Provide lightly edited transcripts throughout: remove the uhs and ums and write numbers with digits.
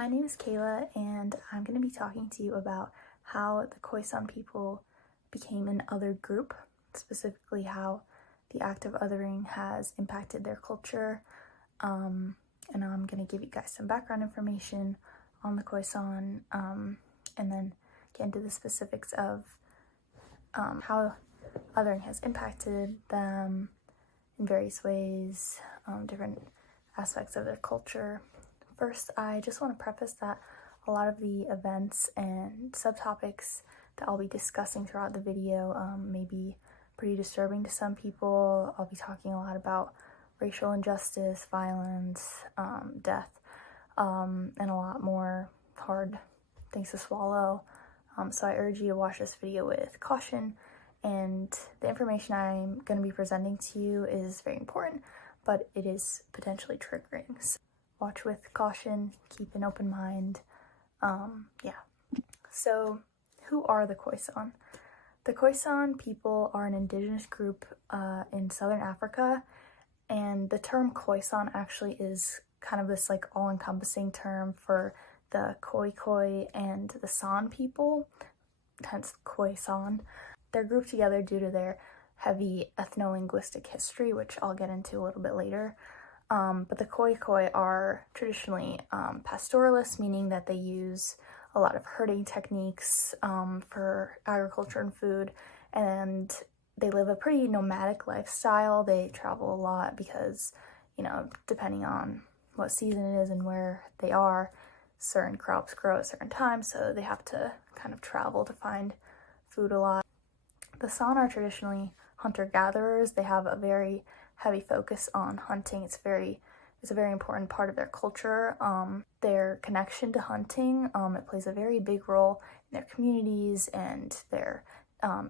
My name is Kayla, and I'm going to be talking to you about how the Khoisan people became an other group, specifically how the act of othering has impacted their culture. And I'm going to give you guys some background information on the Khoisan, and then get into the specifics of how othering has impacted them in various ways, different aspects of their culture. First, I just want to preface that a lot of the events and subtopics that I'll be discussing throughout the video may be pretty disturbing to some people. I'll be talking a lot about racial injustice, violence, death, and a lot more hard things to swallow. So I urge you to watch this video with caution, and the information I'm going to be presenting to you is very important, but it is potentially triggering. So watch with caution, keep an open mind. So who are the Khoisan? The Khoisan people are an indigenous group in southern Africa, and the term Khoisan actually is kind of this like all-encompassing term for the Khoi and the San people, hence Khoisan. They're grouped together due to their heavy ethno-linguistic history, which I'll get into a little bit later. But the Khoi are traditionally pastoralists, meaning that they use a lot of herding techniques for agriculture and food, and they live a pretty nomadic lifestyle. They travel a lot because, depending on what season it is and where they are, certain crops grow at certain times, so they have to kind of travel to find food a lot. The San are traditionally hunter-gatherers. They have a very heavy focus on hunting. It's a very important part of their culture. Their connection to hunting, it plays a very big role in their communities and their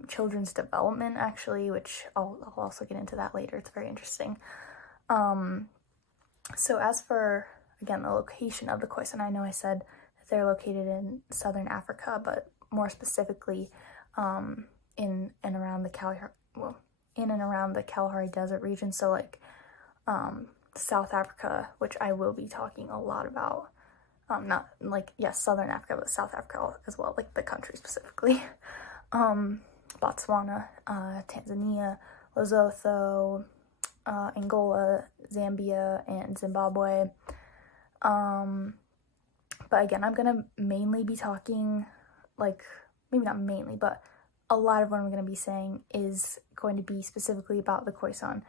children's development, actually, which I'll also get into that later. It's very interesting. So as for, again, the location of the Khoisan, I know I said that they're located in southern Africa, but more specifically in and around the Kalahari Desert region, so like South Africa, which I will be talking a lot about. Not like, yes, Southern Africa, but South Africa as well, like the country specifically. Botswana, Tanzania, Lesotho, Angola, Zambia, and Zimbabwe. But again, I'm gonna mainly be talking, like, maybe not mainly, but a lot of what I'm going to be saying is going to be specifically about the Khoisan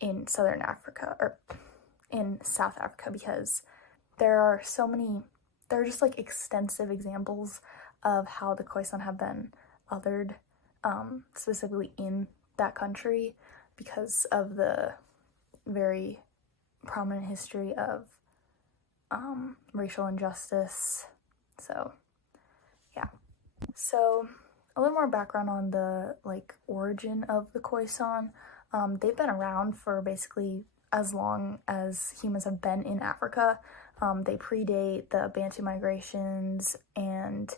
in Southern Africa, or in South Africa, because there are just like extensive examples of how the Khoisan have been othered, specifically in that country, because of the very prominent history of racial injustice. So, yeah. So a little more background on the origin of the Khoisan. They've been around for basically as long as humans have been in Africa. They predate the Bantu migrations and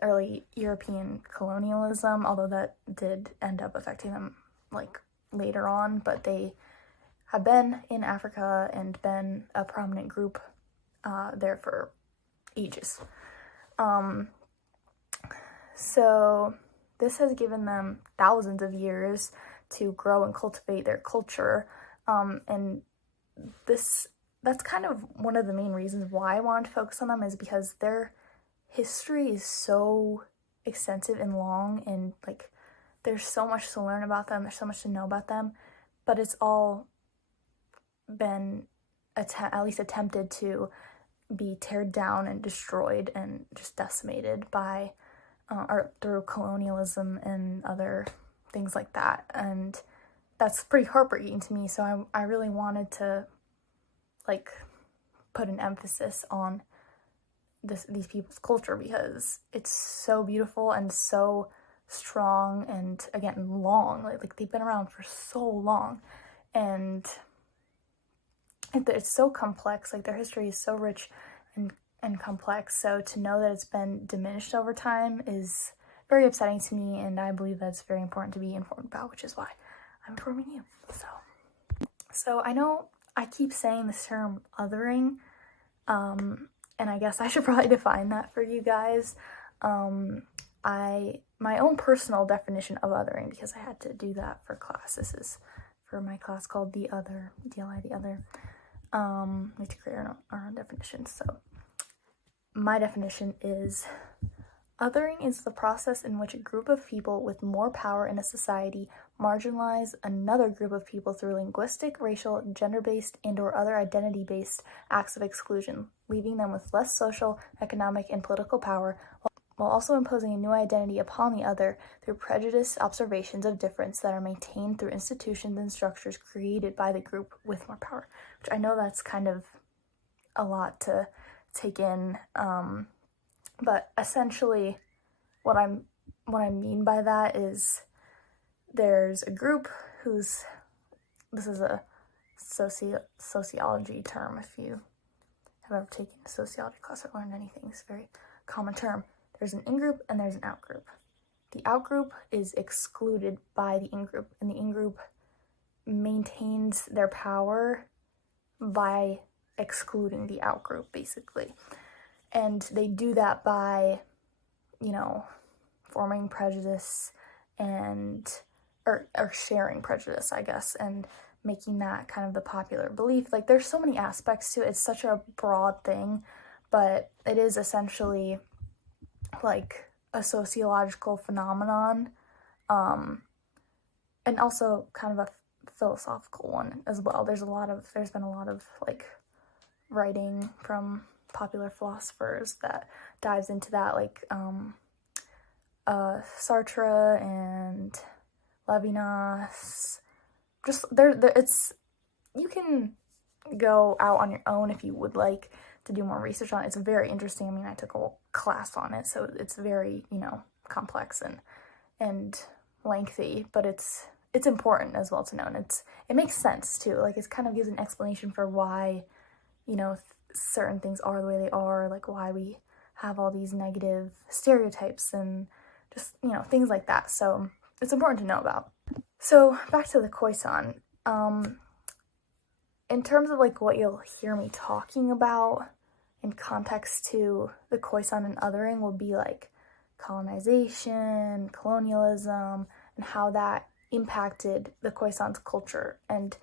early European colonialism, although that did end up affecting them later on, but they have been in Africa and been a prominent group there for ages. So this has given them thousands of years to grow and cultivate their culture, and that's kind of one of the main reasons why I wanted to focus on them, is because their history is so extensive and long, and there's so much to learn about them, there's so much to know about them, but it's all been at least attempted to be teared down and destroyed and just decimated by or through colonialism and other things like that, and that's pretty heartbreaking to me. So I really wanted to put an emphasis on these people's culture, because it's so beautiful and so strong, and again long. Like they've been around for so long, and it's so complex. Their history is so rich and complex, so to know that it's been diminished over time is very upsetting to me, and I believe that's very important to be informed about, which is why I'm informing you. So I know I keep saying this term othering, and I guess I should probably define that for you guys. My own personal definition of othering, because I had to do that for class. This is for my class called The Other, DLI, The Other. We have to create our own definitions. So my definition is: othering is the process in which a group of people with more power in a society marginalize another group of people through linguistic, racial, gender-based, and/or other identity-based acts of exclusion, leaving them with less social, economic, and political power, while also imposing a new identity upon the other through prejudice, observations of difference that are maintained through institutions and structures created by the group with more power. Which I know that's kind of a lot to take in, but essentially what I mean by that is there's a group this is a sociology term. If you have ever taken a sociology class or learned anything, it's a very common term. There's an in-group and there's an out-group. The out-group is excluded by the in-group, and the in-group maintains their power by excluding the out-group, basically. And they do that by, forming prejudice or sharing prejudice, I guess, and making that kind of the popular belief. Like, there's so many aspects to it. It's such a broad thing, but it is essentially like a sociological phenomenon, and also kind of a philosophical one as well. There's been a lot of like writing from popular philosophers that dives into that, like Sartre and Levinas. Just you can go out on your own if you would like to do more research on it. It's very interesting. I mean, I took a class on it, so it's very, complex and lengthy, but it's important as well to know, and it makes sense too. Like, it kind of gives an explanation for why, certain things are the way they are, like why we have all these negative stereotypes and just, things like that. So it's important to know about. So back to the Khoisan. In terms of like what you'll hear me talking about in context to the Khoisan and othering will be like colonization, colonialism, and how that impacted the Khoisan's culture, and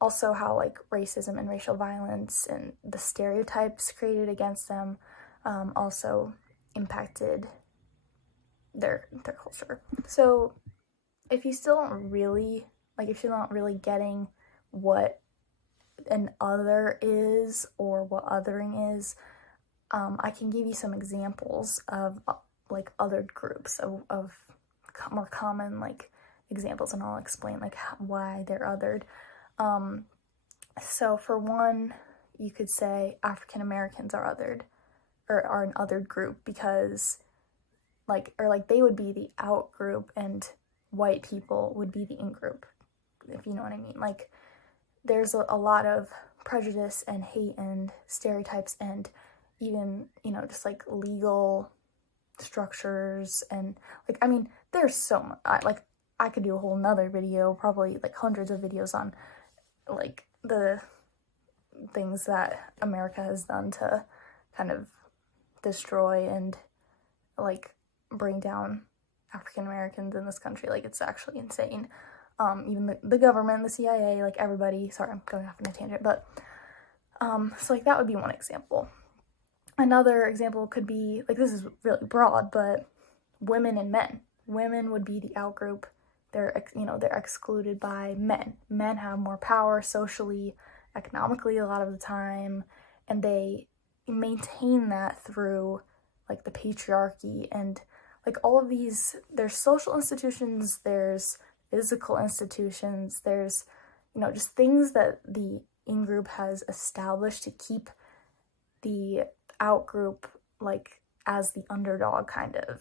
also how like racism and racial violence and the stereotypes created against them also impacted their culture. So if you're not really getting what an other is or what othering is, I can give you some examples of like othered groups of more common like examples, and I'll explain like why they're othered. So for one, you could say African Americans are othered, or are an othered group, because they would be the out group and white people would be the in group, if you know what I mean. Like, there's a lot of prejudice and hate and stereotypes, and even, just like legal structures, and like, I mean, there's so much, I could do a whole nother video, probably like hundreds of videos on like the things that America has done to kind of destroy and like bring down African Americans in this country. Like, it's actually insane. Even the government, the CIA, like everybody. Sorry, I'm going off on a tangent, but so like that would be one example. Another example could be, like, this is really broad, but women and men. Women would be the out group. They're excluded by men. Men have more power socially, economically a lot of the time, and they maintain that through like the patriarchy and like all of these. There's social institutions, there's physical institutions, there's just things that the in-group has established to keep the out-group like as the underdog, kind of.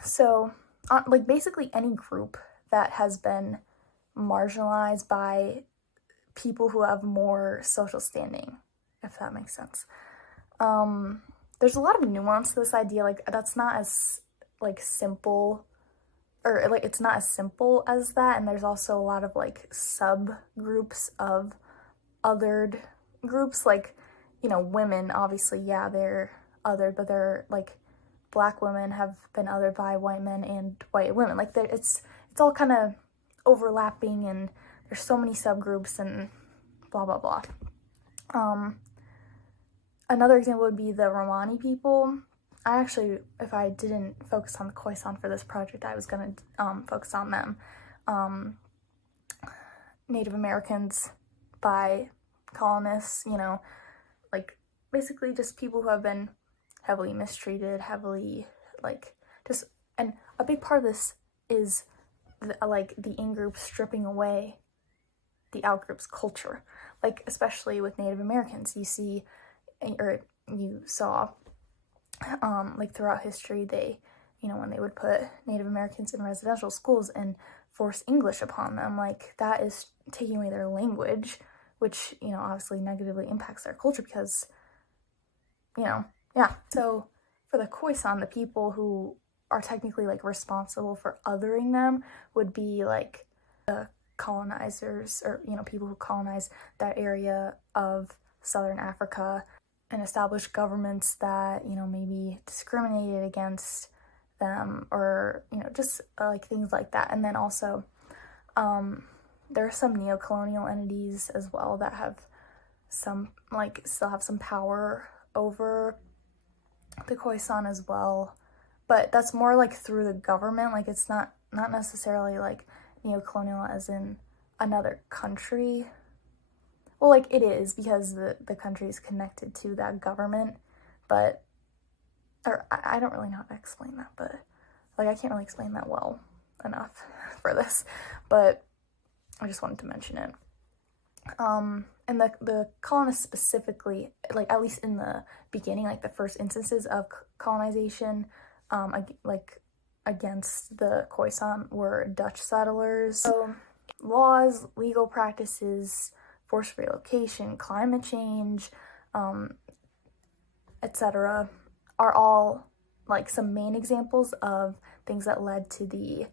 So like basically any group that has been marginalized by people who have more social standing, if that makes sense. There's a lot of nuance to this idea. Like, that's not as like simple, or like it's not as simple as that. And there's also a lot of like subgroups of othered groups. Like, you know, women, obviously, yeah, they're othered, but they're, like, Black women have been othered by white men and white women. Like, it's all kind of overlapping, and there's so many subgroups and blah, blah, blah. Another example would be the Romani people. I actually, if I didn't focus on the Khoisan for this project, I was going to focus on them. Native Americans by colonists, you know, like, basically just people who have been heavily mistreated, heavily, like, just, and a big part of this is, the in-group stripping away the out-group's culture. Like, especially with Native Americans, you see, or you saw, like, throughout history, they, you know, when they would put Native Americans in residential schools and force English upon them, like, that is taking away their language, which, you know, obviously negatively impacts their culture because, you know, yeah. So for the Khoisan, the people who are technically, like, responsible for othering them would be, like, the colonizers, or, you know, people who colonize that area of Southern Africa and established governments that, you know, maybe discriminated against them, or, you know, just like things like that. And then also there are some neo-colonial entities as well that have some, like, still have some power over the Khoisan as well, but that's more like through the government. Like, it's not necessarily like neo-colonial as in another country. Well, like, it is, because the country is connected to that government, but, or I don't really know how to explain that, but, like, I can't really explain that well enough for this, but I just wanted to mention it. And the colonists specifically, like, at least in the beginning, like, the first instances of colonization, like, against the Khoisan were Dutch settlers. So laws, legal practices, forced relocation, climate change, etc., are all, like, some main examples of things that led to the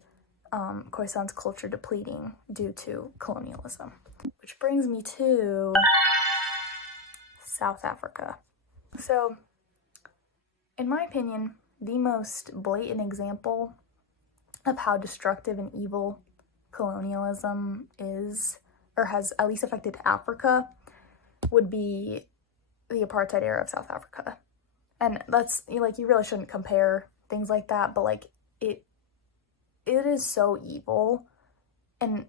Khoisan's culture depleting due to colonialism. Which brings me to South Africa. So, in my opinion, the most blatant example of how destructive and evil colonialism is, or has at least affected Africa, would be the apartheid era of South Africa. And that's, like, you really shouldn't compare things like that, but, like, it is so evil, and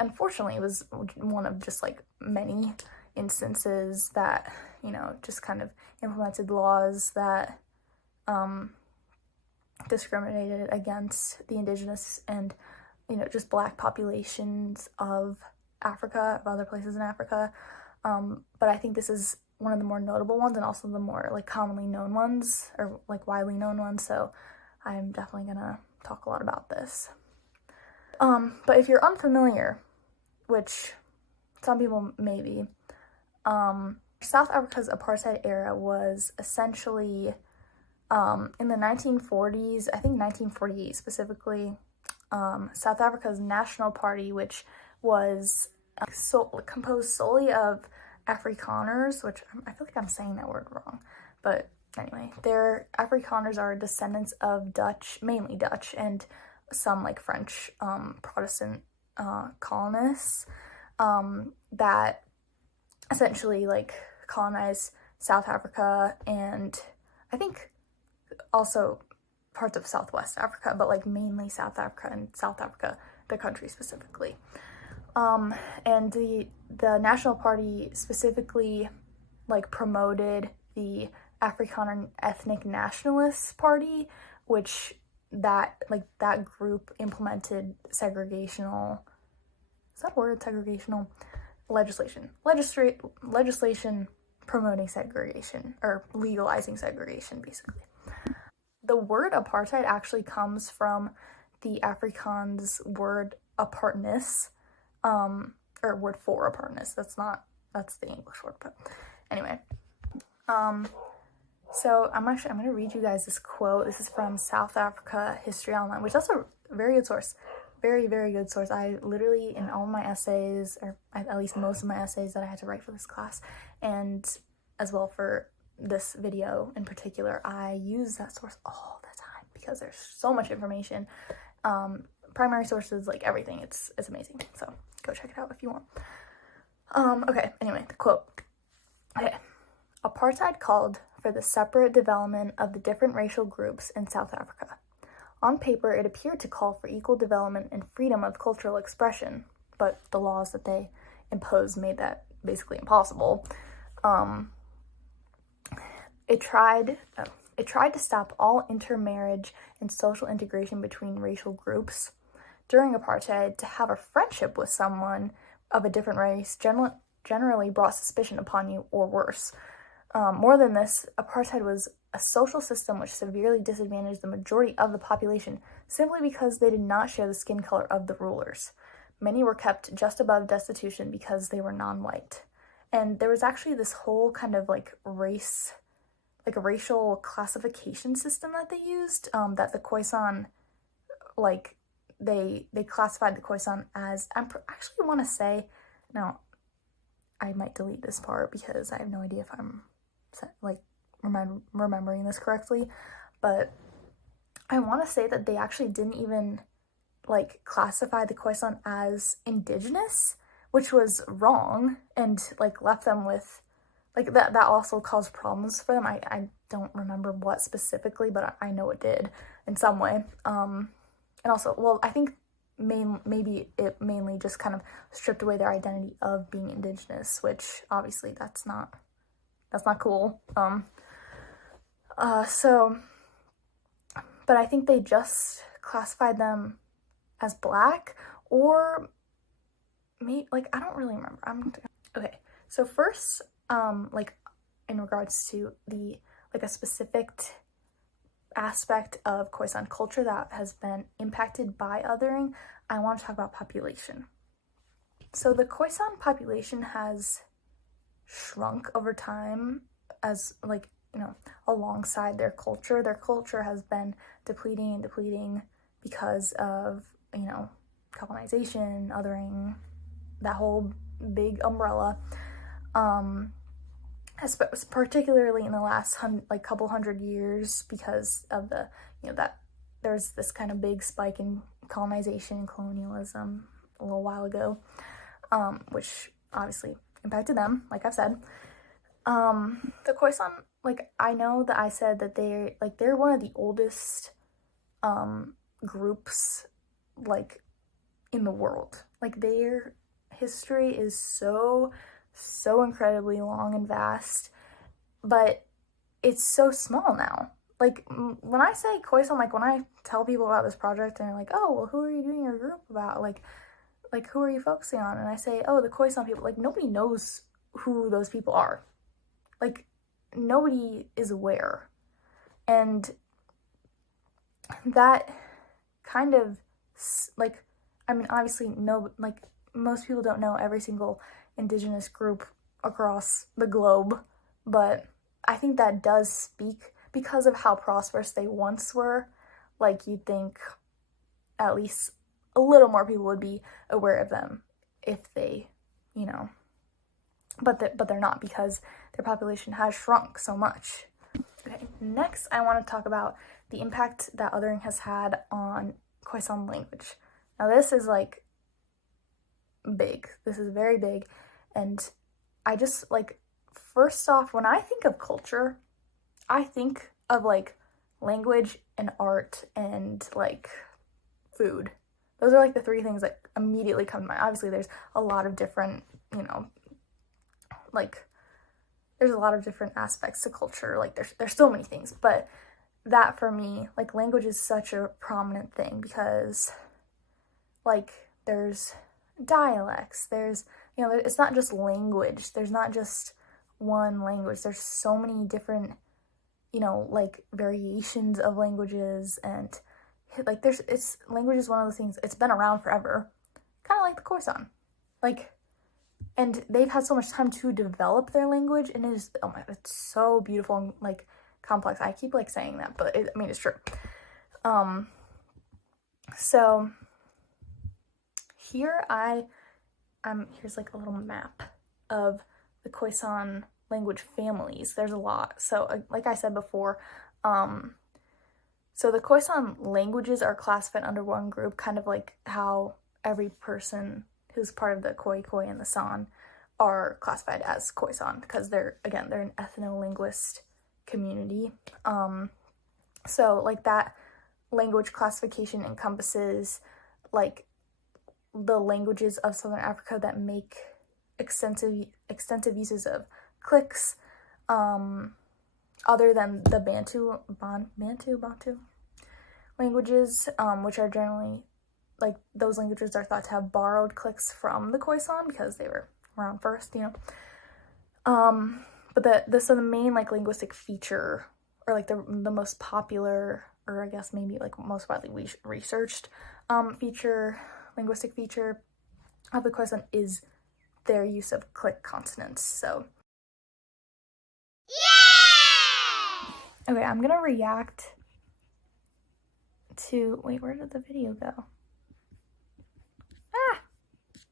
unfortunately it was one of just, like, many instances that, you know, just kind of implemented laws that discriminated against the indigenous and, you know, just Black populations of Africa, of other places in Africa. But I think this is one of the more notable ones, and also the more, like, commonly known ones, or, like, widely known ones, so I'm definitely gonna talk a lot about this. But if you're unfamiliar, which some people may be, South Africa's apartheid era was essentially, in the 1940s, I think 1948 specifically, South Africa's National Party, which was composed solely of Afrikaners, which I feel like I'm saying that word wrong, but anyway, their Afrikaners are descendants of Dutch, mainly Dutch, and some, like, French Protestant colonists that essentially, like, colonized South Africa, and I think also parts of Southwest Africa, but, like, mainly South Africa, and South Africa, the country specifically. And the National Party specifically, like, promoted the Afrikaner Ethnic Nationalist Party, which that group implemented segregational, is that a word, segregational? Legislation promoting segregation, or legalizing segregation, basically. The word apartheid actually comes from the Afrikaans word apartness, or word for apartness. That's the English word, but anyway. So I'm going to read you guys this quote. This is from South Africa History Online, which is also a very good source. Very, very good source. I literally, in all my essays, or at least most of my essays that I had to write for this class, and as well for this video in particular. I use that source all the time because there's so much information. Primary sources, like everything, it's amazing. So go check it out if you want. Okay, anyway, the quote. Okay. Apartheid called for the separate development of the different racial groups in South Africa. On paper, it appeared to call for equal development and freedom of cultural expression, but the laws that they imposed made that basically impossible. It tried to stop all intermarriage and social integration between racial groups. During apartheid, to have a friendship with someone of a different race generally brought suspicion upon you, or worse. More than this, apartheid was a social system which severely disadvantaged the majority of the population simply because they did not share the skin color of the rulers. Many were kept just above destitution because they were non-white. And there was actually this whole kind of like race, like a racial classification system that they used, that the Khoisan, like, they classified the Khoisan as, I actually want to say, now, I might delete this part because I have no idea if I'm, like, remembering this correctly, but I want to say that they actually didn't even, like, classify the Khoisan as indigenous, which was wrong, and, like, left them with, like, that also caused problems for them. I don't remember what specifically, but I know it did in some way. And also, well, I think maybe it mainly just kind of stripped away their identity of being indigenous, which obviously that's not cool. But I think they just classified them as black, or maybe, like, I don't really remember. Okay, so first, like, in regards to the, like, a specific aspect of Khoisan culture that has been impacted by othering, I want to talk about population. So the Khoisan population has shrunk over time as, like, you know, alongside their culture. Their culture has been depleting because of, you know, colonization, othering, that whole big umbrella. Particularly in the last couple hundred years, because of the, you know, that there's this kind of big spike in colonization and colonialism a little while ago, which obviously impacted them, like I've said. The Khoisan, like, I know that I said that they're one of the oldest groups, like, in the world. Like, their history is so incredibly long and vast, but it's so small now. Like, when I say Khoisan, like, when I tell people about this project and they're like, oh, well, who are you doing your group about? Like, who are you focusing on? And I say, oh, the Khoisan people. Like, nobody knows who those people are. Like, nobody is aware. And that kind of, like, I mean, obviously, most people don't know every single indigenous group across the globe, but I think that does speak, because of how prosperous they once were. Like, you'd think at least a little more people would be aware of them if they, you know, but they're not, because their population has shrunk so much. Okay, next I want to talk about the impact that othering has had on Khoisan language. Now, this is, like, big. This is very big. And I just, like, first off, when I think of culture, I think of, like, language and art and, like, food. Those are, like, the three things that immediately come to mind. Obviously, there's a lot of different, you know, like, there's a lot of different aspects to culture. Like, there's so many things, but that, for me, like, language is such a prominent thing, because, like, there's dialects, there's, you know, it's not just language, there's not just one language, there's so many different, you know, like, variations of languages, and, like, language is one of the things, it's been around forever, kind of like the Khoisan, like, and they've had so much time to develop their language, and it is, oh my, it's so beautiful and, like, complex. I keep, like, saying that, but I mean, it's true. So here here's, like, a little map of the Khoisan language families. There's a lot. So like I said before, so the Khoisan languages are classified under one group, kind of like how every person who's part of the Khoi and the San are classified as Khoisan, because they're an ethno-linguist community. So like that language classification encompasses like the languages of Southern Africa that make extensive uses of clicks, other than the Bantu languages, which are generally, like, those languages are thought to have borrowed clicks from the Khoisan because they were around first, you know. But the main, like, linguistic feature, or like the most popular, or I guess maybe like most widely researched linguistic feature of the Khoisan is their use of click consonants. So yeah! Okay, I'm gonna react to, wait, where did the video go?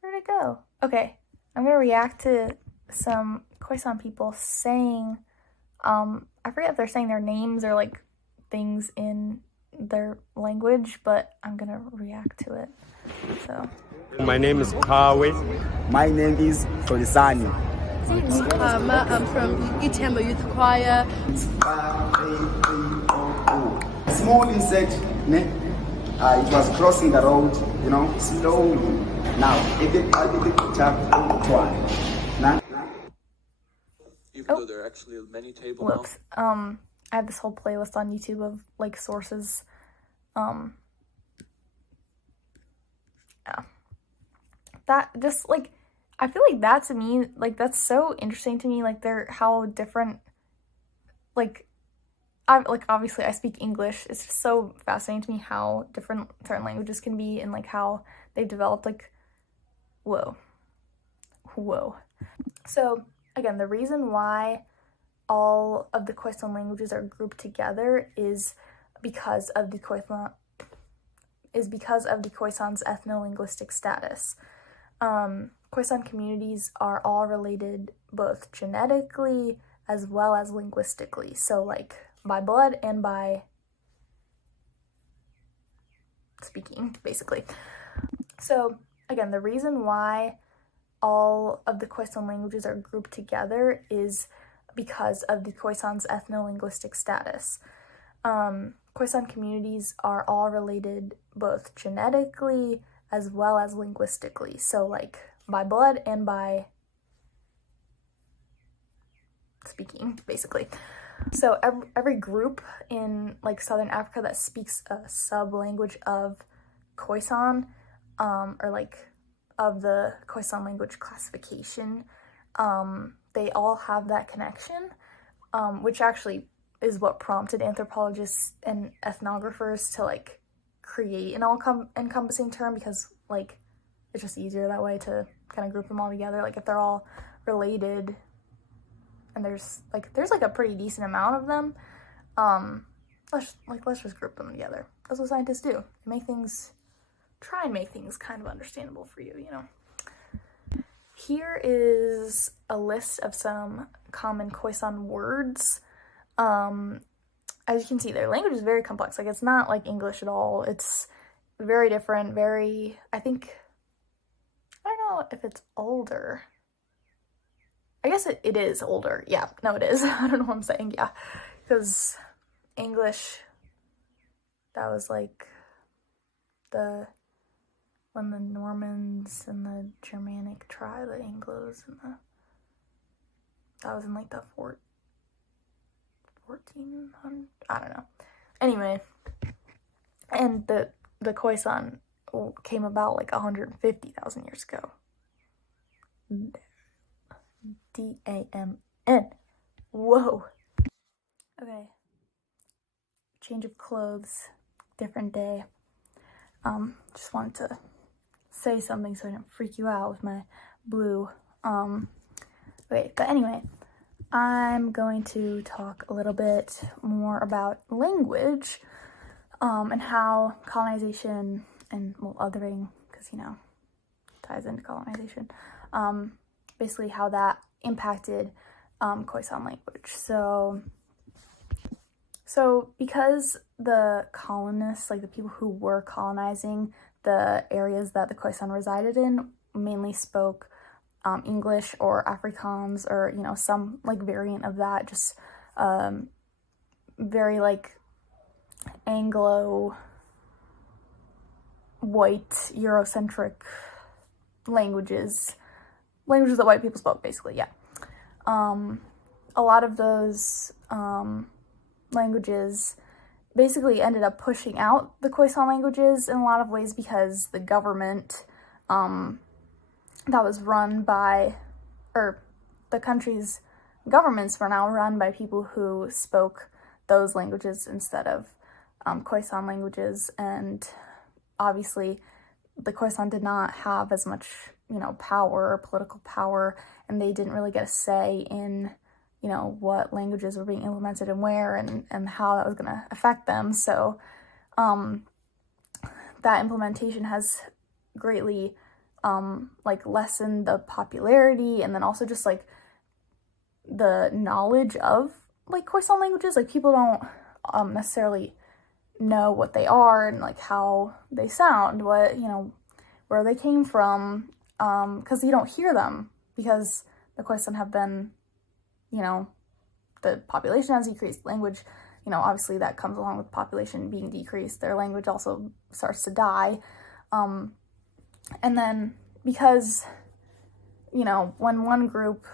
Where'd it go? Okay, I'm gonna react to some Khoisan people saying, I forget if they're saying their names or like things in their language, but I'm gonna react to it. So my name is Kawe. My name is Khoisan. I'm from Itemba Youth Choir. Small insect, it was crossing the road, you know, slowly. Now, even though there are actually many tables. Whoops. I have this whole playlist on YouTube of like sources. Yeah. That just like, I feel like that to me, like, that's so interesting to me, like, how different, like, obviously I speak English. It's just so fascinating to me how different certain languages can be, and like how they've developed, like, whoa. So again, the reason why all of the Khoisan languages are grouped together is because of the Khoisan's ethno-linguistic status. Khoisan communities are all related both genetically as well as linguistically, so like by blood and by speaking, basically. So again, the reason why all of the Khoisan languages are grouped together is because of the Khoisan's ethno-linguistic status. Khoisan communities are all related both genetically as well as linguistically, so like by blood and by speaking, basically. So every group in like Southern Africa that speaks a sub-language of Khoisan, or like of the Khoisan language classification, they all have that connection, which actually is what prompted anthropologists and ethnographers to like create an all-encompassing term, because like it's just easier that way to kind of group them all together. Like if they're all related and there's like a pretty decent amount of them, let's just group them together. That's what scientists do. They try and make things kind of understandable for you, you know. Here is a list of some common Khoisan words. As you can see, their language is very complex. Like, it's not like English at all. It's very different, I don't know if it's older. I guess it is older. Yeah, no, it is. I don't know what I'm saying. Yeah, because English, that was like when the Normans and the Germanic tribe, the Anglos, and that was in like the 1400, I don't know. Anyway, and the Khoisan came about like 150,000 years ago. D-A-M-N. Whoa. Okay. Change of clothes. Different day. Just wanted to say something so I didn't freak you out with my blue. Okay, but anyway, I'm going to talk a little bit more about language, and how colonization and, well, othering, because, you know, ties into colonization, basically how that impacted Khoisan language. So because the colonists, like the people who were colonizing the areas that the Khoisan resided in, mainly spoke English or Afrikaans or, you know, some like variant of that, just very like Anglo white Eurocentric languages that white people spoke, basically. Yeah. A lot of those languages basically ended up pushing out the Khoisan languages in a lot of ways, because the government that was run by, or the country's governments were now run by people who spoke those languages instead of Khoisan languages. And obviously the Khoisan did not have as much, you know, power or political power, and they didn't really get a say in, you know, what languages were being implemented and where, and how that was going to affect them. So that implementation has greatly like lessened the popularity, and then also just like the knowledge of like Khoisan languages. Like people don't necessarily know what they are and like how they sound, what, you know, where they came from, because you don't hear them, because the Khoisan have been, you know, the population has decreased. Language, you know, obviously that comes along with population being decreased. Their language also starts to die. And then because, you know, when one group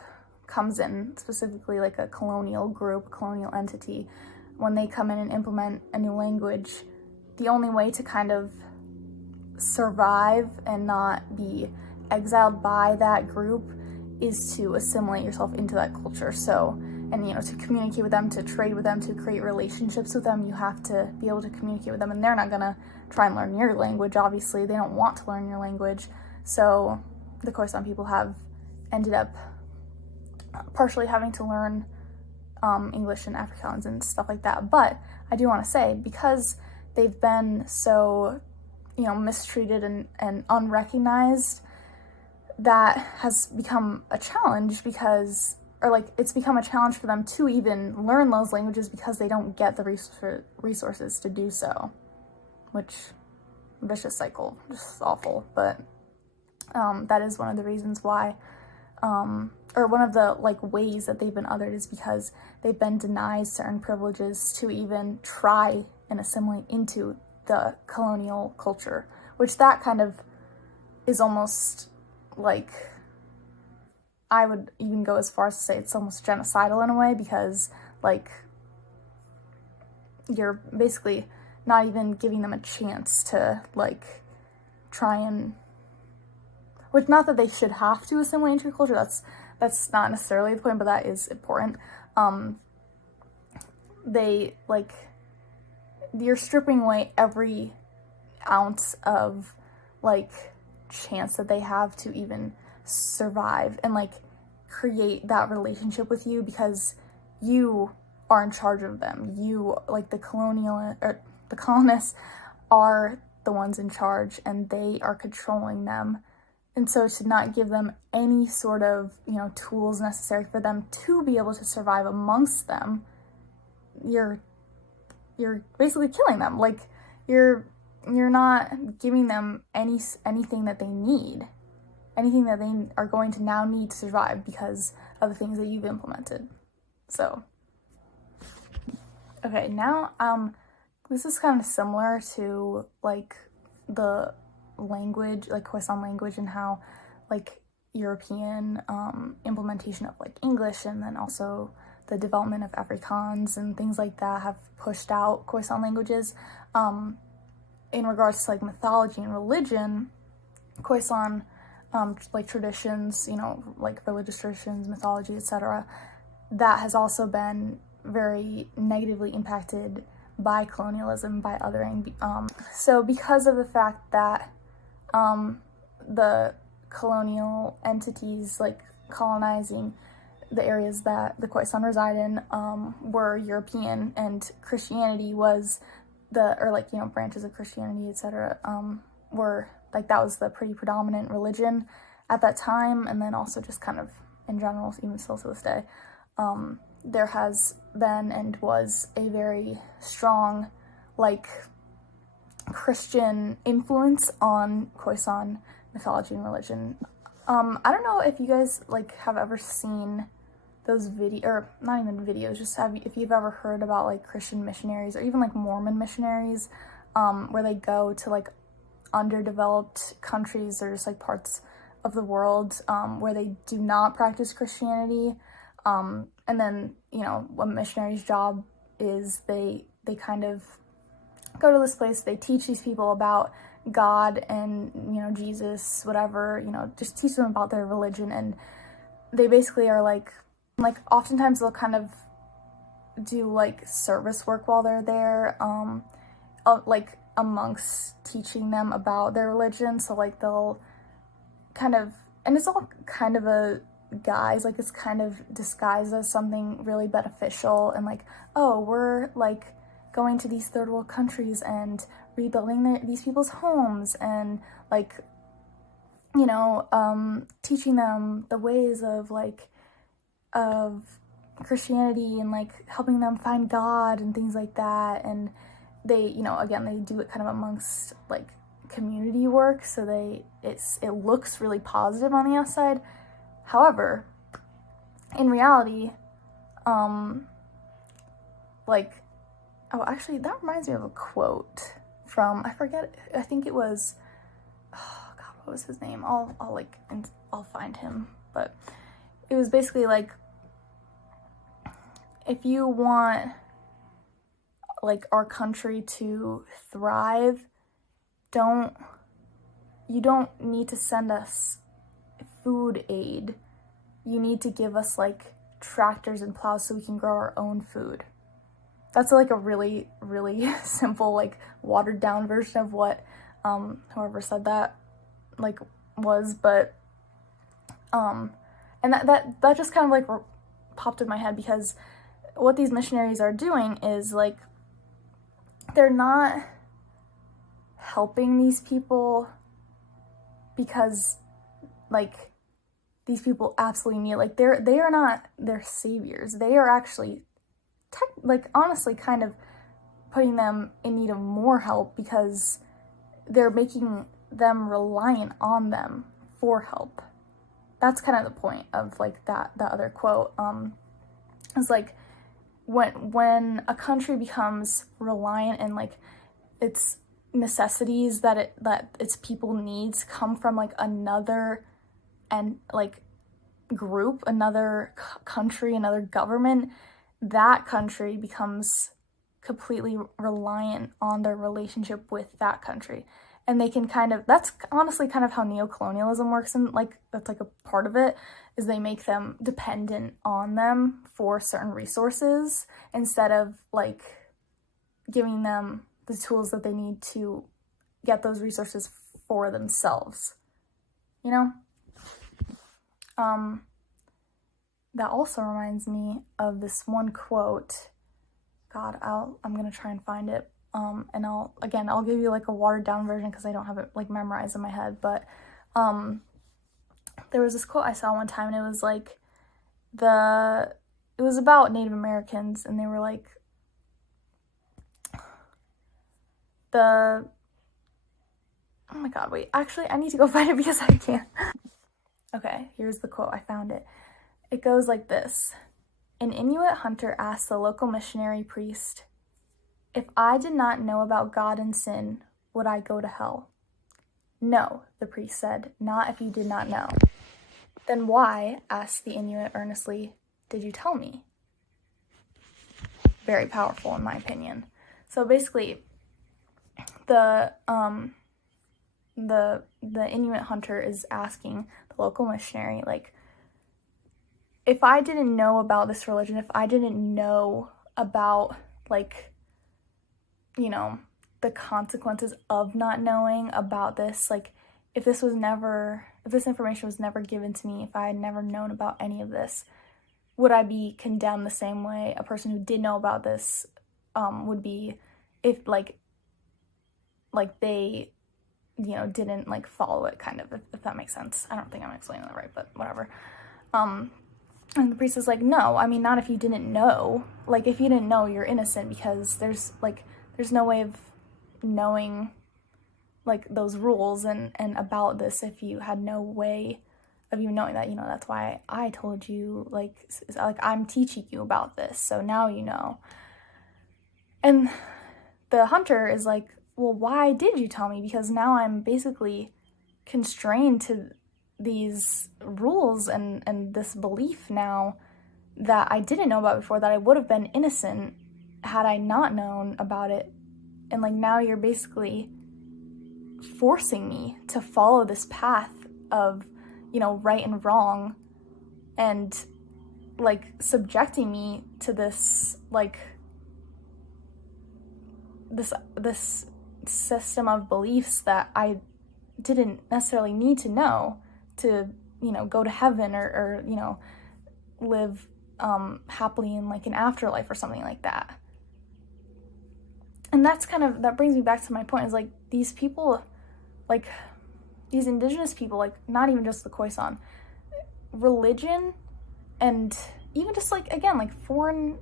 comes in, specifically like a colonial group, colonial entity, when they come in and implement a new language, the only way to kind of survive and not be exiled by that group is to assimilate yourself into that culture. So, and you know, to communicate with them, to trade with them, to create relationships with them, you have to be able to communicate with them, and they're not gonna try and learn your language. Obviously, they don't want to learn your language. So the Khoisan people have ended up partially having to learn English and Afrikaans and stuff like that. But I do want to say, because they've been so, you know, mistreated and unrecognized, that has become a challenge, because, or like, it's become a challenge for them to even learn those languages, because they don't get the resources to do so, which, vicious cycle, just awful. But that is one of the reasons why, or one of the like ways that they've been othered, is because they've been denied certain privileges to even try and assimilate into the colonial culture, which that kind of is almost like, I would even go as far as to say it's almost genocidal in a way, because like you're basically not even giving them a chance to like try and, which, not that they should have to assimilate into your culture, that's not necessarily the point, but that is important. They like, you're stripping away every ounce of like chance that they have to even survive and like create that relationship with you, because you are in charge of them. You, like the colonists are the ones in charge, and they are controlling them. And so to not give them any sort of, you know, tools necessary for them to be able to survive amongst them, you're basically killing them. Like you're not giving them anything that they need, anything that they are going to now need to survive because of the things that you've implemented. So, okay, now this is kind of similar to like the language, like Khoisan language, and how like European implementation of like English, and then also the development of Afrikaans and things like that have pushed out Khoisan languages. In regards to like mythology and religion, Khoisan like traditions, you know, like religious traditions, mythology, etc., that has also been very negatively impacted by colonialism, by othering. So because of the fact that the colonial entities like colonizing the areas that the Khoisan reside in were European, and Christianity was or like, you know, branches of Christianity, etc., were like, that was the pretty predominant religion at that time, and then also just kind of in general, even still to this day. there has been and was a very strong, like, Christian influence on Khoisan mythology and religion. I don't know if you guys, like, have ever seen those or not even videos, just if you've ever heard about, like, Christian missionaries or even, like, Mormon missionaries, where they go to, like, underdeveloped countries or just, like, parts of the world, where they do not practice Christianity, and then, you know, what a missionary's job is, they kind of go to this place, they teach these people about God and, you know, Jesus, whatever, you know, just teach them about their religion. And they basically are like oftentimes they'll kind of do, like, service work while they're there, like, amongst teaching them about their religion. So, like, they'll kind of, and it's all kind of a guise, like, it's kind of disguised as something really beneficial, and, like, oh, we're, like, going to these third world countries and rebuilding these people's homes, and, like, you know, teaching them the ways of, like, of Christianity, and, like, helping them find God and things like that. And they, you know, again, they do it kind of amongst, like, community work, so it looks really positive on the outside. However, in reality, like, oh, actually, that reminds me of a quote from, I forget, I think it was, oh God, what was his name? I'll find him, but it was basically like, if you want, like, our country to thrive, you don't need to send us food aid. You need to give us, like, tractors and plows so we can grow our own food. That's, like, a really, really simple, like, watered down version of what whoever said that, like, was, but and that just kind of, like, popped in my head, because what these missionaries are doing is, like, they're not helping these people because, like, these people absolutely need, like, they are not their saviors. They are actually, like, honestly, kind of putting them in need of more help, because they're making them reliant on them for help. That's kind of the point of, like, that other quote. It's like, when a country becomes reliant, and, like, its necessities that its people needs come from, like, another, and, like, group, another country, another government, that country becomes completely reliant on their relationship with that country. And they can kind of, that's honestly kind of how neocolonialism works, and, like, that's, like, a part of it, is they make them dependent on them for certain resources, instead of, like, giving them the tools that they need to get those resources for themselves, you know? That also reminds me of this one quote. God, I'm gonna try and find it, and I'll give you, like, a watered down version, because I don't have it, like, memorized in my head, but there was this quote I saw one time, and it was, like, it was about Native Americans, and they were, like, oh my God, wait, actually, I need to go find it because I can't. Okay, here's the quote, I found it. It goes like this. An Inuit hunter asked the local missionary priest, "If I did not know about God and sin, would I go to hell?" "No," the priest said, "not if you did not know." "Then why," asked the Inuit earnestly, "did you tell me?" Very powerful, in my opinion. So basically, the Inuit hunter is asking the local missionary, like, if I didn't know about this religion, if I didn't know about, like, you know, the consequences of not knowing about this, like, if this information was never given to me, if I had never known about any of this, would I be condemned the same way a person who did know about this would be, if, like they, you know, didn't, like, follow it, kind of, if that makes sense. I don't think I'm explaining that right, but whatever. And the priest is like, no, I mean, not if you didn't know. Like, if you didn't know, you're innocent, because there's no way of knowing, like, those rules and about this if you had no way of you knowing that. That's why I told you, like I'm teaching you about this, so now you know. And the hunter is like, well, why did you tell me? Because now I'm basically constrained to these rules and this belief now that I didn't know about before, that I would have been innocent had I not known about it. And like, now you're basically forcing me to follow this path of, right and wrong, and like subjecting me to this, like, this system of beliefs that I didn't necessarily need to know to, go to heaven or live happily in like an afterlife or something like that. And that brings me back to my point, is like, these people, like these indigenous people, like not even just the Khoisan, religion, and even just like, again, like foreign,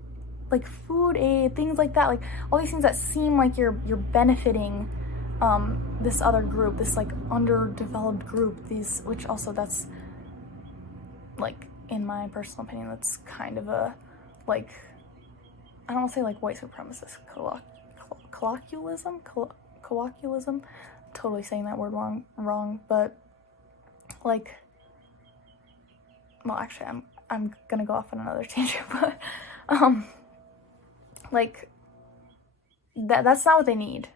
like food aid, things like that, like all these things that seem like you're benefiting this other group, this like underdeveloped group, which also, that's like, in my personal opinion, that's kind of a, like, I don't want to say like white supremacist colloquialism, totally saying that word wrong, but like, well, actually, I'm gonna go off on another tangent, but like, that's not what they need.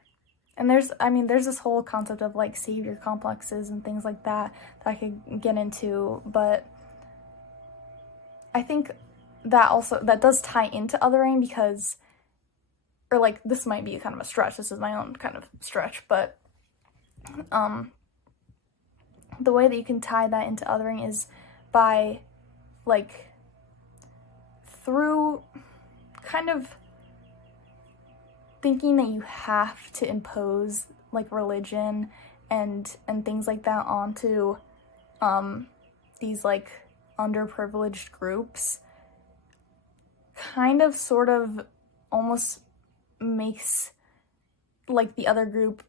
And there's this whole concept of like savior complexes and things like that I could get into, but I think that does tie into othering, because, or like, this might be kind of a stretch, this is my own kind of stretch, but the way that you can tie that into othering is by, like, through kind of thinking that you have to impose like religion and things like that onto these like underprivileged groups, kind of sort of almost makes like the other group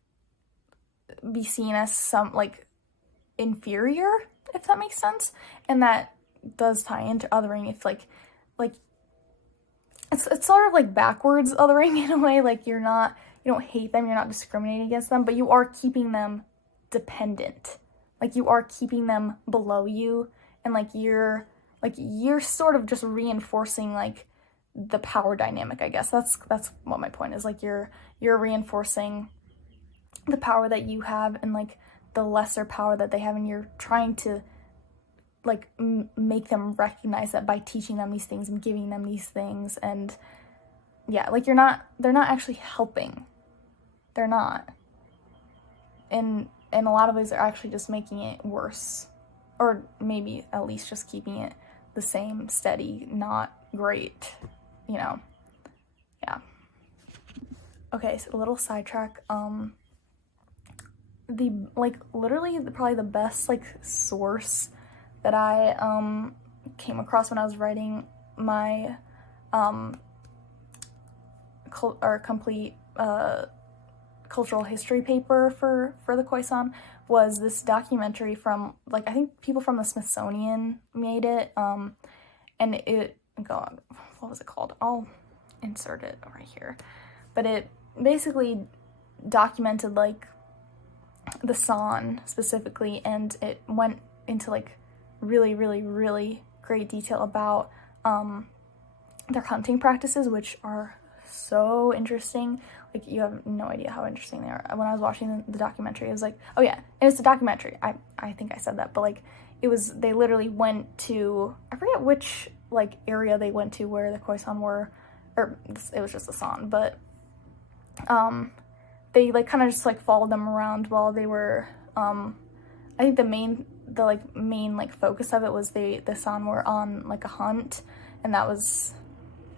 be seen as some like inferior, if that makes sense. And that does tie into othering, if like it's sort of like backwards othering in a way. Like, you don't hate them, you're not discriminating against them, but you are keeping them dependent. Like, you are keeping them below you, and like you're sort of just reinforcing like the power dynamic, I guess. That's what my point is. Like, you're reinforcing the power that you have and like the lesser power that they have, and you're trying to like make them recognize that by teaching them these things and giving them these things. And yeah, like, they're not actually helping. They're not. And a lot of ways they're actually just making it worse, or maybe at least just keeping it the same, steady, not great, yeah. Okay, so a little sidetrack. Probably the best like source that I came across when I was writing my complete cultural history paper for the Khoisan was this documentary from, like, I think people from the Smithsonian made it, and God, what was it called? I'll insert it right here. But it basically documented like the San specifically, and it went into like really, really, really great detail about their hunting practices, which are so interesting. Like, you have no idea how interesting they are. When I was watching the documentary, it was like, oh yeah, and it's a documentary. I think I said that, but like, they literally went to, I forget which like area they went to where the Khoisan were, or it was just the San, but they like kind of just like followed them around while they were, I think the main focus of it was the San were on like a hunt, and that was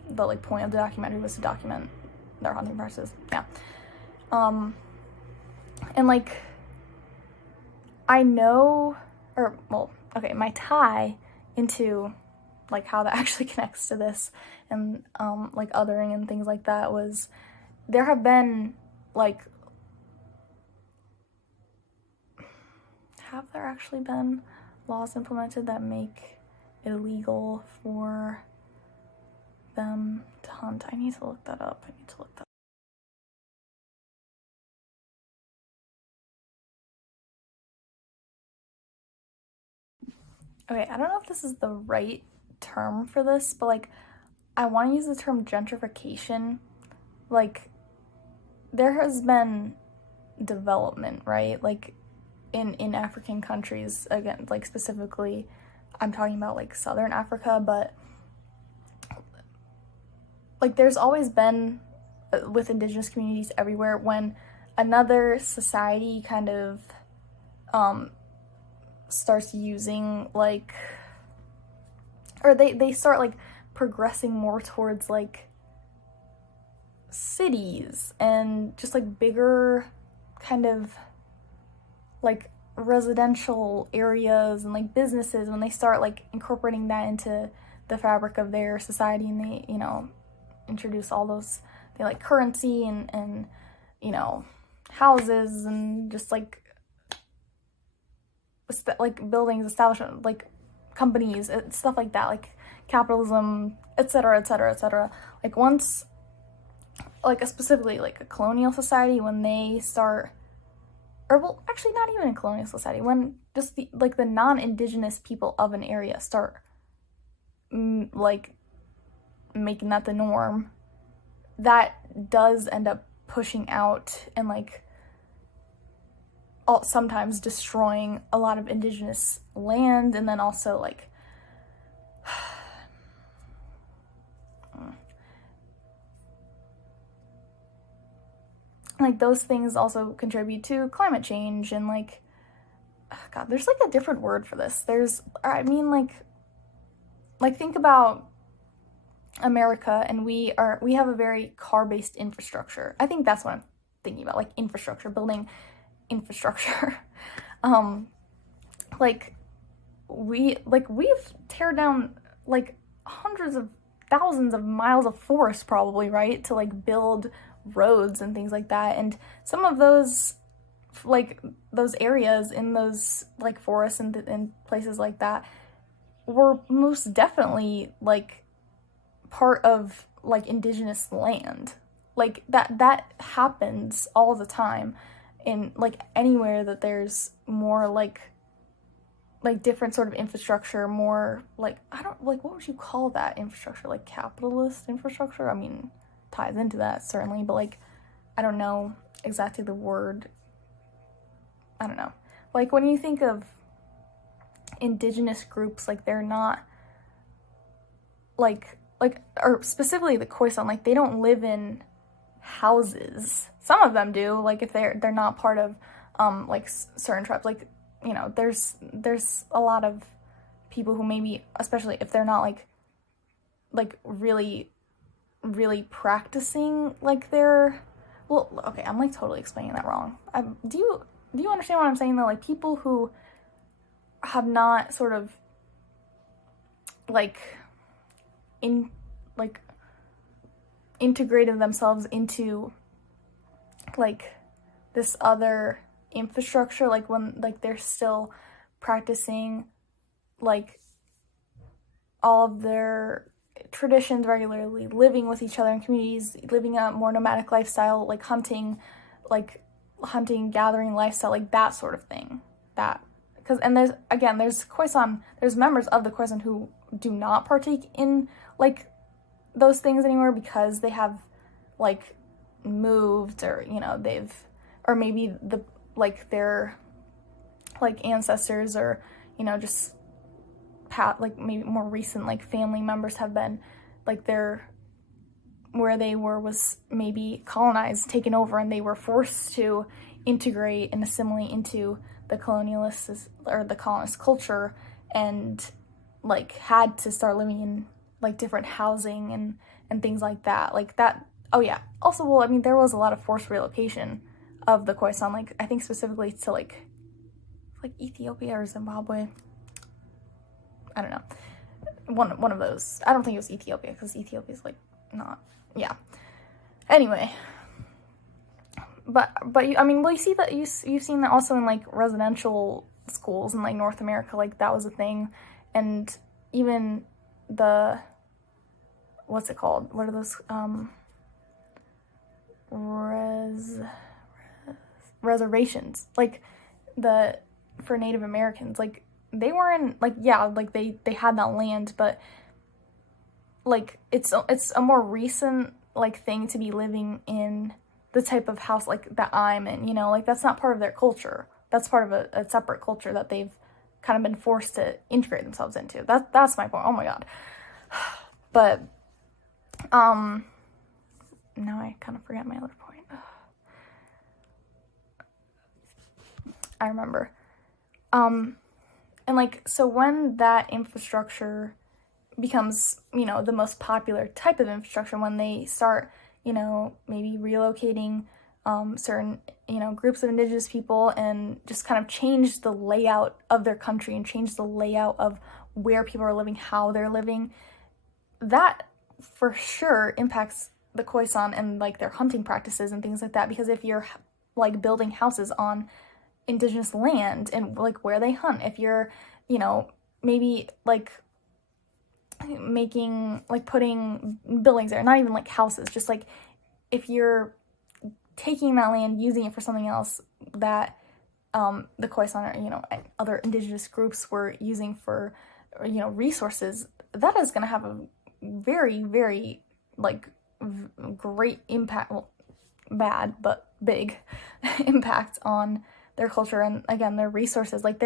the like point of the documentary, was to document their hunting practices. Yeah. And like, I know, my tie into like how that actually connects to this and like othering and things like that was there have been like have there actually been laws implemented that make it illegal for them to hunt? I need to look that up. Okay, I don't know if this is the right term for this, but like I want to use the term gentrification. Like there has been development, right? Like in African countries, again, like specifically I'm talking about like Southern Africa, but like there's always been with indigenous communities everywhere when another society kind of starts using like, or they start like progressing more towards like cities and just like bigger kind of like residential areas and like businesses, when they start like incorporating that into the fabric of their society, and they, you know, introduce all those, they like currency and you know, houses and just like buildings, establishment, like companies, stuff like that, like capitalism, etc., etc., etc. Like once, like specifically like a colonial society, when they start, or well, actually not even a colonial society, when just the like the non-indigenous people of an area start like making that the norm, that does end up pushing out and like sometimes destroying a lot of indigenous land, and then also like like those things also contribute to climate change and like, God, there's like a different word for this. There's, I mean, like think about America, and we have a very car-based infrastructure. I think that's what I'm thinking about, like infrastructure, building infrastructure. Like we've tear down like hundreds of thousands of miles of forest probably, right, to like build roads and things like that. And some of those, like those areas in those like forests and places like that were most definitely like part of like indigenous land. Like that happens all the time in like anywhere that there's more like different sort of infrastructure, more like, I don't, like, what would you call that infrastructure? Like capitalist infrastructure? I mean, ties into that certainly, but like I don't know exactly the word. I don't know. Like when you think of indigenous groups, like they're not like or specifically the Khoisan, like they don't live in houses. Some of them do, like if they're not part of like certain tribes, like, you know, there's a lot of people who maybe, especially if they're not like really practicing like their, well, okay, I'm like totally explaining that wrong. Do you understand what I'm saying though? Like people who have not sort of like integrated themselves into like this other infrastructure, like when like they're still practicing like all of their traditions regularly, living with each other in communities, living a more nomadic lifestyle, like hunting, gathering lifestyle, like that sort of thing. That, because, and there's Khoisan, there's members of the Khoisan who do not partake in like those things anymore because they have like moved, or, you know, they've, or maybe the like their like ancestors, or, you know, just like maybe more recent like family members have been like their, where they were was maybe colonized, taken over, and they were forced to integrate and assimilate into the colonialist or the colonist culture, and like had to start living in like different housing and things like that. Like that. Oh yeah. Also, well, I mean, there was a lot of forced relocation of the Khoisan, like I think specifically to like Ethiopia or Zimbabwe. I don't know. one of those. I don't think it was Ethiopia, because Ethiopia's like not, yeah. Anyway, but you, I mean, well, you see that you've seen that also in like residential schools in like North America, like that was a thing, and even the, what's it called? What are those reservations, like for Native Americans, like they were in, like, yeah, like they had that land, but like it's a more recent like thing to be living in the type of house like that I'm in, you know, like that's not part of their culture. That's part of a separate culture that they've kind of been forced to integrate themselves into. That's my point. Oh my god. But now I kind of forget my other point. I remember. And like, so when that infrastructure becomes, you know, the most popular type of infrastructure, when they start, you know, maybe relocating certain, you know, groups of indigenous people and just kind of change the layout of their country and change the layout of where people are living, how they're living, that for sure impacts the Khoisan and like their hunting practices and things like that. Because if you're like building houses on indigenous land and like where they hunt, if you're, you know, maybe like making, like putting buildings there, not even like houses, just like if you're taking that land, using it for something else that the Khoisan or, you know, other indigenous groups were using for, you know, resources, that is going to have a very, very like great impact, well, bad but big impact on their culture and, again, their resources. Like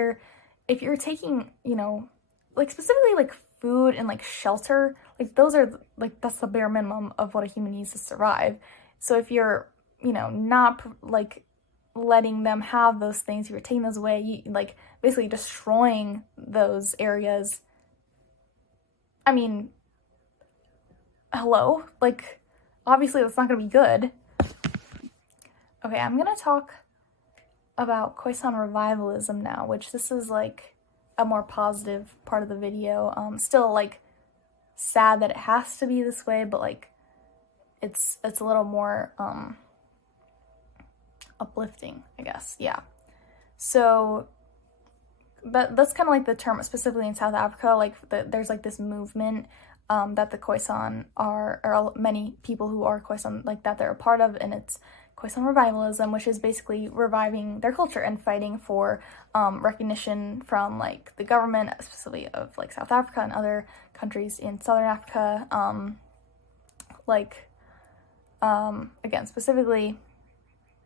if you're taking, you know, like specifically like food and like shelter, like those are like, that's the bare minimum of what a human needs to survive. So if you're, you know, not like letting them have those things, you're taking those away, you like basically destroying those areas. I mean, hello, like obviously that's not gonna be good. Okay, I'm gonna talk about Khoisan revivalism now, which this is like a more positive part of the video. Still like sad that it has to be this way, but like it's a little more uplifting, I guess. Yeah. So that's kind of like the term specifically in South Africa. Like there's like this movement that the Khoisan or many people who are Khoisan, like that they're a part of, and it's Khoisan revivalism, which is basically reviving their culture and fighting for recognition from like the government, specifically of like South Africa and other countries in Southern Africa. Again, specifically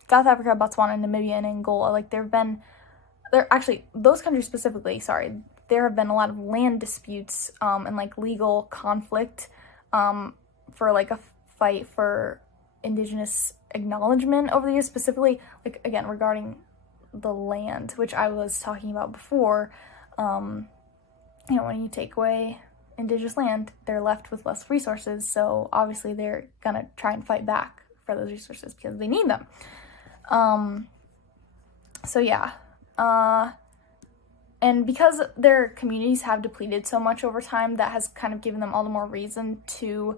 South Africa, Botswana, Namibia, and Angola. Like those countries specifically, there have been a lot of land disputes and like legal conflict for like a fight for indigenous acknowledgement over the years, specifically like, again, regarding the land, which I was talking about before. You know, when you take away indigenous land, they're left with less resources, so obviously they're gonna try and fight back for those resources because they need them. So yeah, and because their communities have depleted so much over time, that has kind of given them all the more reason to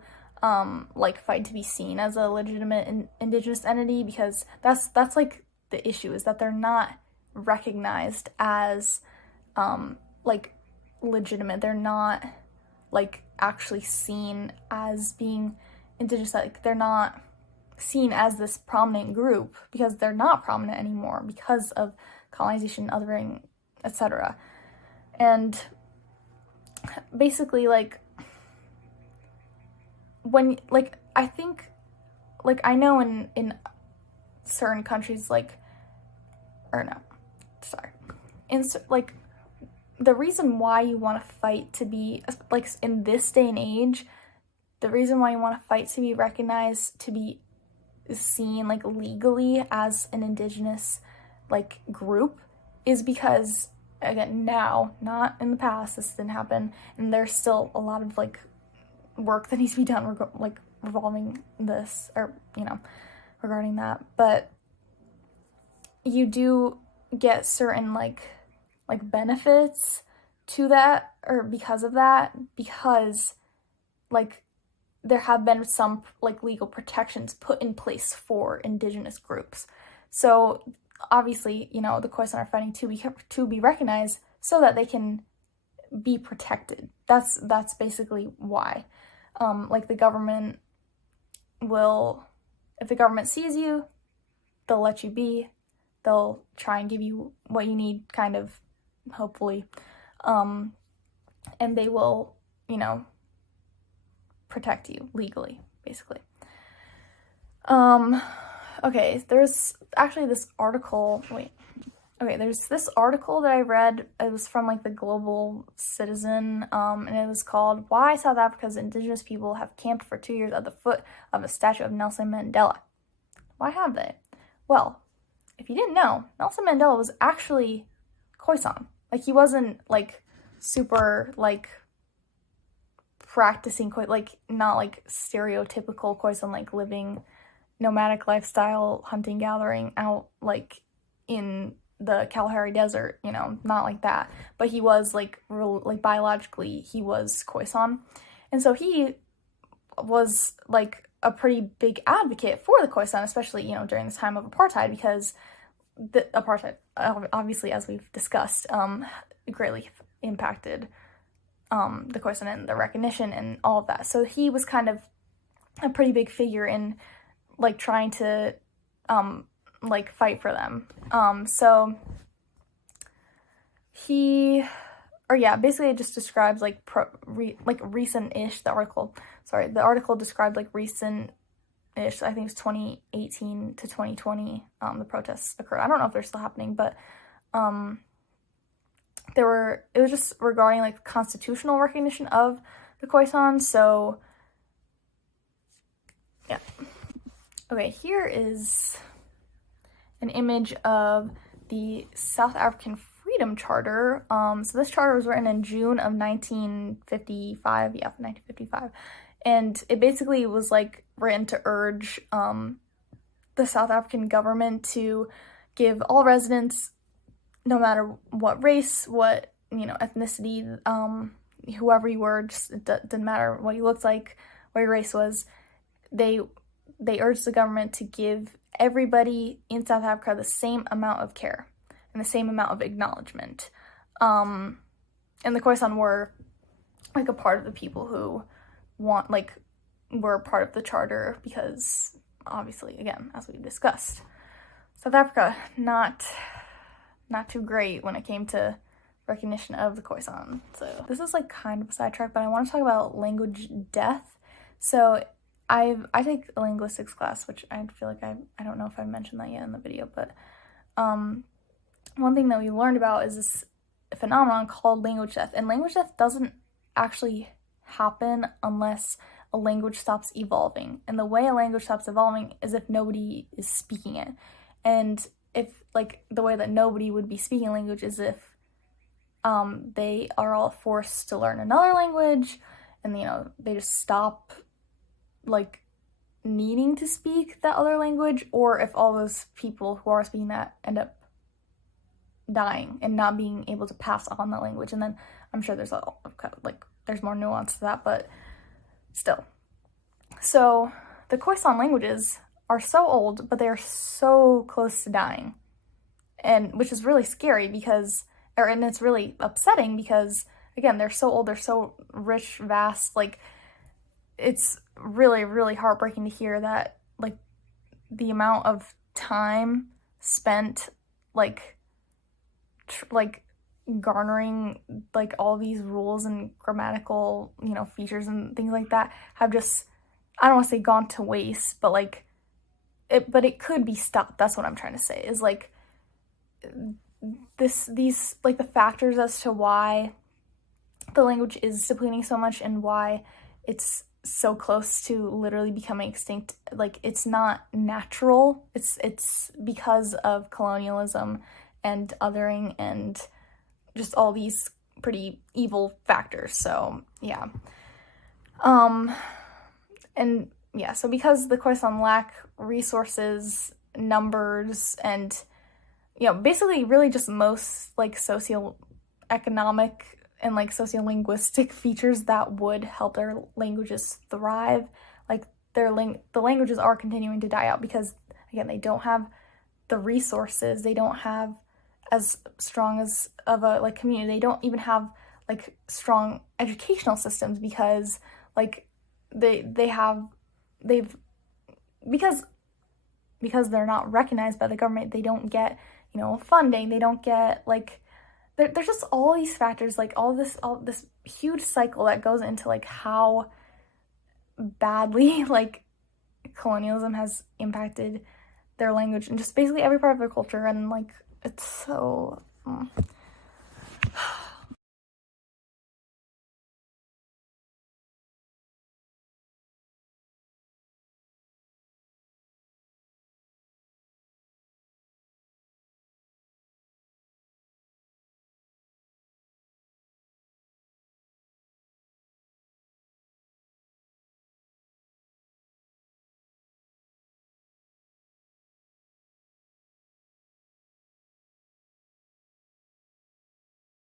like fight to be seen as a legitimate indigenous entity, because that's like the issue, is that they're not recognized as like legitimate. They're not like actually seen as being indigenous. Like they're not seen as this prominent group because they're not prominent anymore because of colonization, othering, etc. And basically, like, when, like, I think, like, I know in certain countries, like, or no, sorry, like, the reason why you want to fight to be, like, in this day and age, the reason why you want to fight to be recognized, to be seen, like, legally as an indigenous, like, group, is because, again, now, not in the past, this didn't happen, and there's still a lot of, like, work that needs to be done, like, revolving this, or, you know, regarding that, but you do get certain, like benefits to that, or because of that, because like there have been some like legal protections put in place for indigenous groups. So obviously, you know, the Khoisan are fighting to be recognized so that they can be protected. That's basically why. Like the government will, if the government sees you, they'll let you be. They'll try and give you what you need, kind of, hopefully. And they will, you know, protect you legally, basically. Okay, there's actually this article, there's this article that I read. It was from like the Global Citizen, and it was called "Why South Africa's Indigenous People Have Camped for 2 Years at the Foot of a Statue of Nelson Mandela." Why have they? Well, if you didn't know, Nelson Mandela was actually Khoisan. Like, he wasn't like super like practicing like not like stereotypical Khoisan, like living nomadic lifestyle, hunting, gathering out like in the Kalahari Desert, you know, not like that. But he was like biologically, he was Khoisan. And so he was like a pretty big advocate for the Khoisan, especially, you know, during this time of apartheid, because the apartheid, obviously, as we've discussed, greatly impacted the Khoisan and the recognition and all of that. So he was kind of a pretty big figure in like trying to like fight for them. So he, or yeah, basically it just describes like recent-ish, the article described like recent-ish, I think it was 2018 to 2020, the protests occurred. I don't know if they're still happening, but it was just regarding like constitutional recognition of the Khoisan. So yeah. Okay, here is an image of the South African Freedom Charter. So this charter was written in June of 1955. Yeah, 1955. And it basically was like written to urge the South African government to give all residents, no matter what race, what, you know, ethnicity, whoever you were, just it didn't matter what you looked like, what your race was, they urged the government to give everybody in South Africa the same amount of care and the same amount of acknowledgement. And the Khoisan were like a part of the people who were part of the charter, because obviously, again, as we discussed, South Africa not too great when it came to recognition of the Khoisan. So this is like kind of a sidetrack, but I want to talk about language death. So I take a linguistics class, which I feel like I don't know if I mentioned that yet in the video, but one thing that we learned about is this phenomenon called language death. And language death doesn't actually happen unless a language stops evolving. And the way a language stops evolving is if nobody is speaking it. And if, like, the way that nobody would be speaking language is if they are all forced to learn another language, and, you know, they just stop like needing to speak that other language, or if all those people who are speaking that end up dying and not being able to pass on that language. And then I'm sure there's there's more nuance to that, but still. So the Khoisan languages are so old, but they are so close to dying, and which is really scary and it's really upsetting because, again, they're so old, they're so rich, vast, like, it's really, really heartbreaking to hear that, like, the amount of time spent, like garnering, like, all these rules and grammatical, you know, features and things like that have just, I don't want to say gone to waste, but, like, but it could be stopped. That's what I'm trying to say, is, like, these, like, the factors as to why the language is depleting so much and why it's so close to literally becoming extinct. Like, it's not natural. It's because of colonialism and othering and just all these pretty evil factors. So yeah. And yeah, so because the Khoisan lack resources, numbers, and, you know, basically really just most, like, socioeconomic and like sociolinguistic features that would help their languages thrive. Like the languages are continuing to die out because, again, they don't have the resources, they don't have as strong as of a like community, they don't even have like strong educational systems because like because they're not recognized by the government, they don't get, you know, funding, they don't get like, there's just all these factors, like all this huge cycle that goes into like how badly like colonialism has impacted their language and just basically every part of their culture, and like it's so